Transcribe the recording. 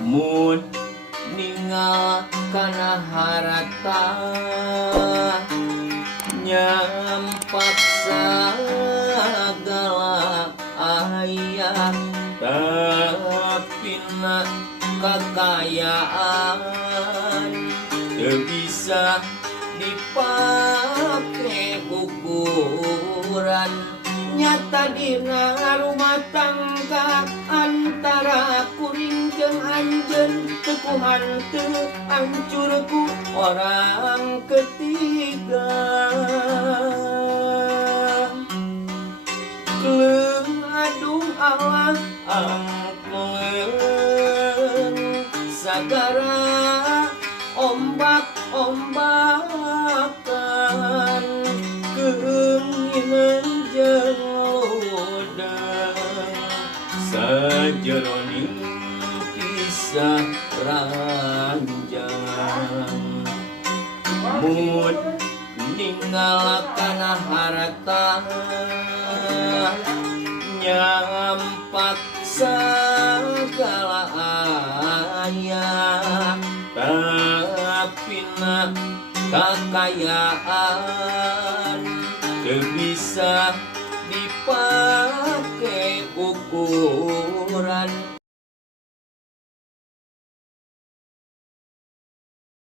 Mun ningal kana harata nyampak sagala aya tapi na kakayaan teu bisa dipake ukuran nyata dina rumah tangga antara kuring jeung anjeun teu hanteu hancurku orang ketiga. Kleung aduh Allah angkleung sagara ombak-ombakan keunginan jeung lodang sajeroning pisah ranjang. Mun ninggal kana harata nyampak sagala aya tapi na kakayaan teu bisa dipake ukuran